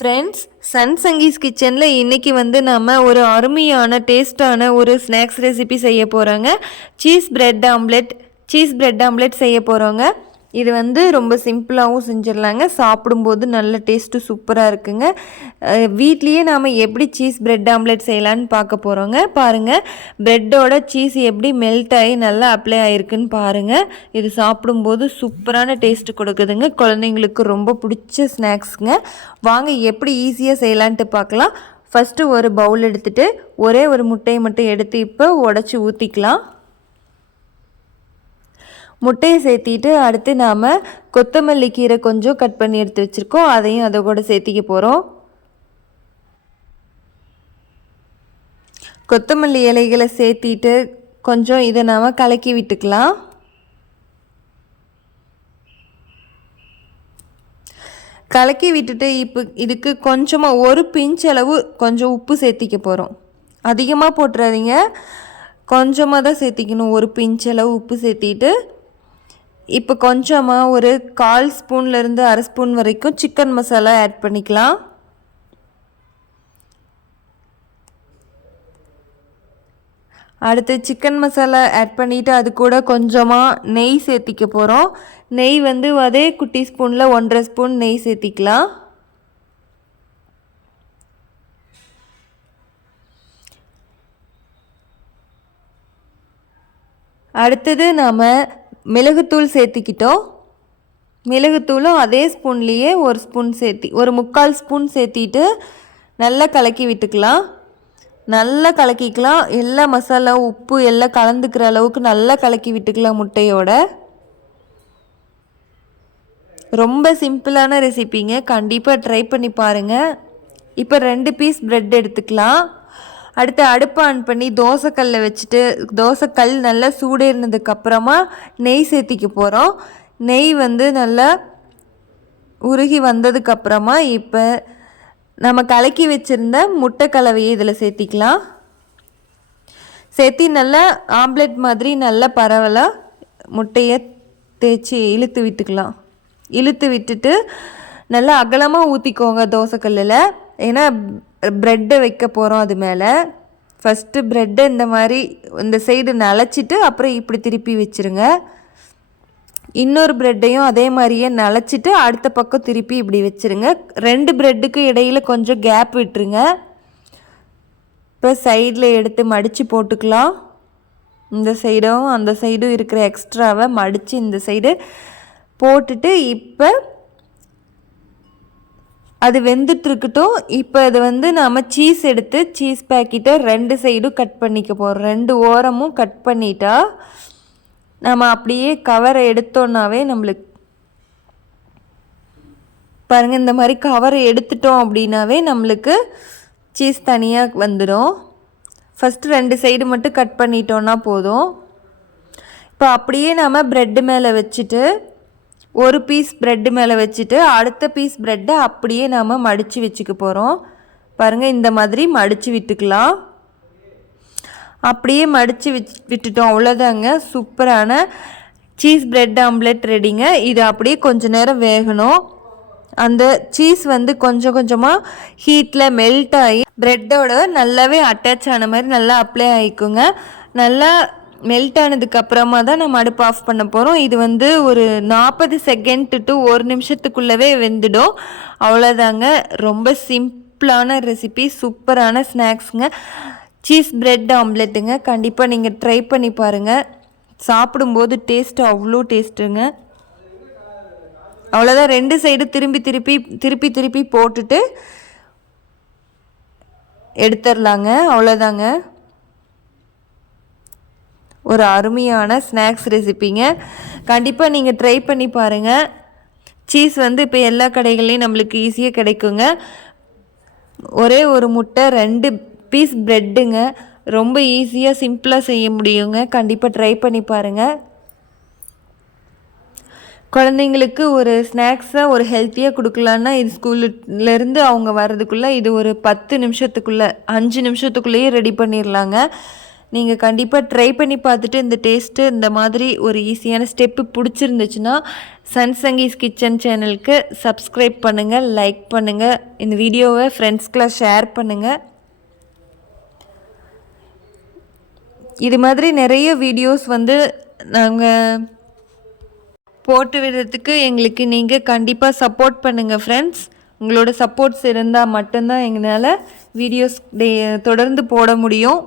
Friends Sun Sanghis கிச்சனில் இன்றைக்கி வந்து நம்ம ஒரு அருமையான டேஸ்டான ஒரு ஸ்நாக்ஸ் ரெசிபி செய்ய போகிறோங்க cheese bread omelette cheese bread omelette செய்ய போகிறோங்க இது வந்து ரொம்ப சிம்பிளாகவும் செஞ்சிடலாங்க. சாப்பிடும்போது நல்ல டேஸ்ட்டு சூப்பராக இருக்குங்க. வீட்லேயே நாம் எப்படி சீஸ் பிரெட் ஆம்லெட் செய்யலான்னு பார்க்க போகிறோங்க பாருங்கள் ப்ரெட்டோட சீஸ் எப்படி மெல்ட் ஆகி நல்லா அப்ளை ஆகிருக்குன்னு பாருங்கள் இது சாப்பிடும்போது சூப்பரான டேஸ்ட்டு கொடுக்குதுங்க. குழந்தைங்களுக்கு ரொம்ப பிடிச்ச ஸ்நாக்ஸுங்க. வாங்க எப்படி ஈஸியாக செய்யலான்ட்டு பார்க்கலாம். ஃபஸ்ட்டு ஒரு பவுல் எடுத்துகிட்டு ஒரே ஒரு முட்டையை மட்டும் எடுத்து இப்போ உடச்சி ஊற்றிக்கலாம் முட்டையை சேர்த்திட்டு அடுத்து நாம் கொத்தமல்லி கீரை கொஞ்சம் கட் பண்ணி எடுத்து வச்சுருக்கோம். அதையும் அதை கூட சேர்த்திக்க போகிறோம் கொத்தமல்லி இலைகளை சேர்த்திட்டு கொஞ்சம் இதை நாம் கலக்கி விட்டுக்கலாம். கலக்கி விட்டுட்டு இப்போ இதுக்கு கொஞ்சமாக ஒரு பிஞ்ச் அளவு கொஞ்சம் உப்பு சேர்த்திக்க போகிறோம் அதிகமாக போட்டுறாதீங்க. கொஞ்சமாக தான் சேர்த்திக்கணும். ஒரு பிஞ்ச் அளவு உப்பு சேர்த்திட்டு இப்போ கொஞ்சமாக ஒரு கால் ஸ்பூன்லேருந்து அரை ஸ்பூன் வரைக்கும் சிக்கன் மசாலா ஆட் பண்ணிக்கலாம். அடுத்து சிக்கன் மசாலா ஆட் பண்ணிவிட்டு அது கூட கொஞ்சமாக நெய் சேர்த்திக்க போகிறோம் நெய் வந்து அதே குட்டி ஸ்பூனில் ஒன்றரை ஸ்பூன் நெய் சேர்த்திக்கலாம். அடுத்தது நாம் மிளகுத்தூள் சேர்த்திக்கிட்டோம். மிளகுத்தூளும் அதே ஸ்பூன்லேயே ஒரு ஸ்பூன் சேர்த்தி ஒரு முக்கால் ஸ்பூன் சேர்த்திட்டு நல்லா கலக்கி விட்டுக்கலாம். நல்லா கலக்கிக்கலாம். எல்லா மசாலா உப்பு எல்லாம் கலந்துக்கிற அளவுக்கு நல்லா கலக்கி விட்டுக்கலாம் முட்டையோட. ரொம்ப சிம்பிளான ரெசிபிங்க. கண்டிப்பாக ட்ரை பண்ணி பாருங்கள் இப்போ ரெண்டு பீஸ் ப்ரெட் எடுத்துக்கலாம். அடுத்து அடுப்பை ஆன் பண்ணி தோசைக்கல்லை வச்சுட்டு தோசைக்கல் நல்லா சூடேறினதுக்கப்புறமா நெய் சேர்த்திக்க போகிறோம் நெய் வந்து நல்லா உருகி வந்ததுக்கப்புறமா இப்போ நம்ம கலக்கி வச்சுருந்த முட்டை கலவையை இதில் சேர்த்திக்கலாம். சேர்த்தி நல்லா ஆம்லெட் மாதிரி நல்லா பரவலாக முட்டையை தேய்ச்சி இழுத்து விட்டுக்கலாம். இழுத்து விட்டுட்டு நல்லா அகலமாக ஊற்றிக்கோங்க தோசைக்கல்லில். ஏன்னா ப்ரெட்டை வைக்க போகிறோம் அது மேலே. ஃபஸ்ட்டு ப்ரெட்டை இந்த மாதிரி இந்த சைடு நனைச்சிட்டு அப்புறம் இப்படி திருப்பி வச்சுருங்க. இன்னொரு ப்ரெட்டையும் அதே மாதிரியே நனைச்சிட்டு அடுத்த பக்கம் திருப்பி இப்படி வச்சுருங்க. ரெண்டு ப்ரெட்டுக்கு இடையில் கொஞ்சம் கேப் விட்டுருங்க. இப்போ சைடில் எடுத்து மடித்து போட்டுக்கலாம். இந்த சைடும் அந்த சைடும் இருக்கிற எக்ஸ்ட்ராவை மடித்து இந்த சைடு போட்டுட்டு இப்போ அது வெந்துட்டு இருக்கட்டும் இப்போ இது வந்து நாம் சீஸ் எடுத்து சீஸ் பேக்கெட்டை ரெண்டு சைடும் கட் பண்ணிக்க போகிறோம் ரெண்டு ஓரமும் கட் பண்ணிட்டா நம்ம அப்படியே கவரை எடுத்தோன்னாவே நம்மளுக்கு பாருங்கள் இந்த மாதிரி கவரை எடுத்துட்டோம் அப்படின்னாவே நம்மளுக்கு சீஸ் தனியாக வந்துடும். ஃபஸ்ட்டு ரெண்டு சைடு மட்டும் கட் பண்ணிட்டோன்னா போதும். இப்போ அப்படியே நாம் ப்ரெட்டு மேலே வச்சுட்டு ஒரு பீஸ் ப்ரெட்டு மேலே வச்சுட்டு அடுத்த பீஸ் ப்ரெட்டை அப்படியே நாம் மடித்து வச்சுக்க போகிறோம் பாருங்கள் இந்த மாதிரி மடித்து விட்டுக்கலாம். அப்படியே மடித்து விச் விட்டுட்டோம். அவ்வளோதாங்க சூப்பரான சீஸ் ப்ரெட் ஆம்லெட் ரெடிங்க இது அப்படியே கொஞ்ச நேரம் வேகணும். அந்த சீஸ் வந்து கொஞ்சம் கொஞ்சமாக ஹீட்டில் மெல்ட் ஆகி ப்ரெட்டோட நல்லாவே அட்டாச் ஆன மாதிரி நல்லா அப்ளை ஆகிக்குங்க நல்லா மெல்ட் ஆனதுக்கு அப்புறமா தான் நம்ம அடுப்பு ஆஃப் பண்ண போகிறோம் இது வந்து ஒரு நாற்பது செகண்ட் டு ஒரு நிமிஷத்துக்குள்ளவே வெந்துடும். அவ்வளோதாங்க ரொம்ப சிம்பிளான ரெசிபி சூப்பரான ஸ்நாக்ஸுங்க சீஸ் பிரெட் ஆம்லெட்டுங்க கண்டிப்பாக நீங்கள் ட்ரை பண்ணி பாருங்கள் சாப்பிடும்போது டேஸ்ட்டு அவ்வளோ டேஸ்ட்டுங்க அவ்வளோதான் ரெண்டு சைடு திரும்பி திருப்பி திருப்பி திருப்பி போட்டுட்டு எடுத்துடலாங்க. அவ்வளோதாங்க ஒரு அருமையான ஸ்நாக்ஸ் ரெசிப்பிங்க கண்டிப்பாக நீங்கள் ட்ரை பண்ணி பாருங்கள் சீஸ் வந்து இப்போ எல்லா கடைகள்லையும் நம்மளுக்கு ஈஸியாக கிடைக்குங்க. ஒரே ஒரு முட்டை ரெண்டு பீஸ் ப்ரெட்டுங்க ரொம்ப ஈஸியாக சிம்பிளாக செய்ய முடியுங்க. கண்டிப்பாக ட்ரை பண்ணி பாருங்கள் குழந்தைங்களுக்கு ஒரு ஸ்நாக்ஸாக ஒரு ஹெல்த்தியாக கொடுக்கலான்னா இது ஸ்கூல்லேருந்து அவங்க வர்றதுக்குள்ளே இது ஒரு பத்து நிமிஷத்துக்குள்ளே அஞ்சு நிமிஷத்துக்குள்ளேயே ரெடி பண்ணிடலாங்க நீங்கள் கண்டிப்பாக ட்ரை பண்ணி பார்த்துட்டு இந்த டேஸ்ட்டு இந்த மாதிரி ஒரு ஈஸியான ஸ்டெப்பு பிடிச்சிருந்துச்சுன்னா சன்சங்கீஸ் கிச்சன் சேனலுக்கு சப்ஸ்கிரைப் பண்ணுங்கள் லைக் பண்ணுங்கள் இந்த வீடியோவை ஃப்ரெண்ட்ஸ்க்கெலாம் ஷேர் பண்ணுங்கள் இது மாதிரி நிறைய வீடியோஸ் வந்து நாங்கள் போட்டு விடுறதுக்கு எங்களுக்கு நீங்கள் கண்டிப்பாக சப்போர்ட் பண்ணுங்கள் ஃப்ரெண்ட்ஸ் உங்களோட சப்போர்ட்ஸ் இருந்தால் மட்டும்தான் எங்களால் வீடியோஸ் டே தொடர்ந்து போட முடியும்.